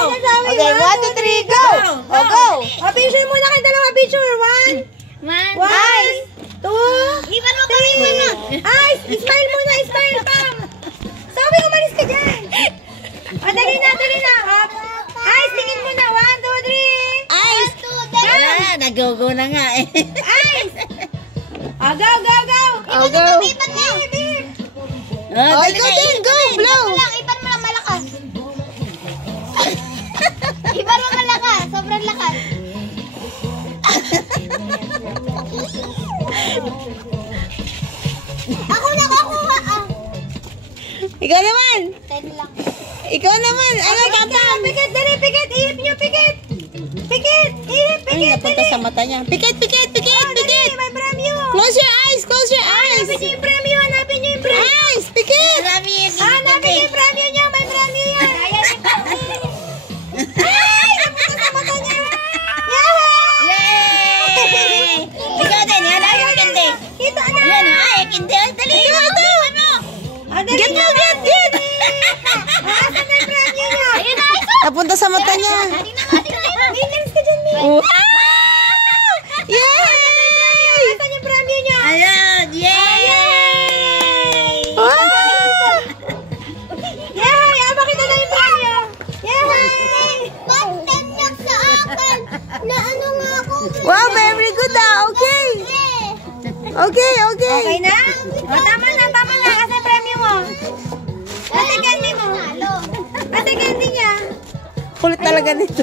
Okay, 1, 2, 3, go! O, go! Picture muna kayo dalawa. Picture. 1. Eyes. 2. Iwan mo kami muna. Eyes. Smile muna. Smile, Pam. Sabi ko, malis ka dyan. Dali na. Eyes, tingin muna. 1, 2, 3. Eyes. Nag-go na nga eh. Eyes. Go. Iban mo. Oh, go din, go, blow! Iban mo lang malakas. Iban mo malakas. Sobrang lakas. Ako nakakuha Ikaw naman! 10 lang. Ikaw naman! Ano, Kapam? Pikit, dali, pikit. Ihip nyo, pikit. Pikit, ihip, Ay, pikit. napunta sa mata niya. Pikit! Dali, may premyo. Close your eyes! Hanapin nyo yung premyo. Eyes! Pikit! Hanapin nyo yung premyo nyo. May premyo yan. Ay, napunta sa mata niya. Yay! Ikaw din. Yan ay kindi. Ito, ano? Yan ay kindi. Dali. Get! Asan na yung premyo nyo? Ayun na. Napunta sa mata niya. May lens ka dyan, May. Wow! Yay! Asan yung premyo nyo? Ayun. Yay! Wow! Yay! Pakita na yung premyo. Yay! Content niya sa akin. Na ano nga ako. Wow, very good Okay. Okay. Okay na? Tama na. Asan yung premyo mo? Ate candy mo. Ate candy niya. Kulit talaga nito.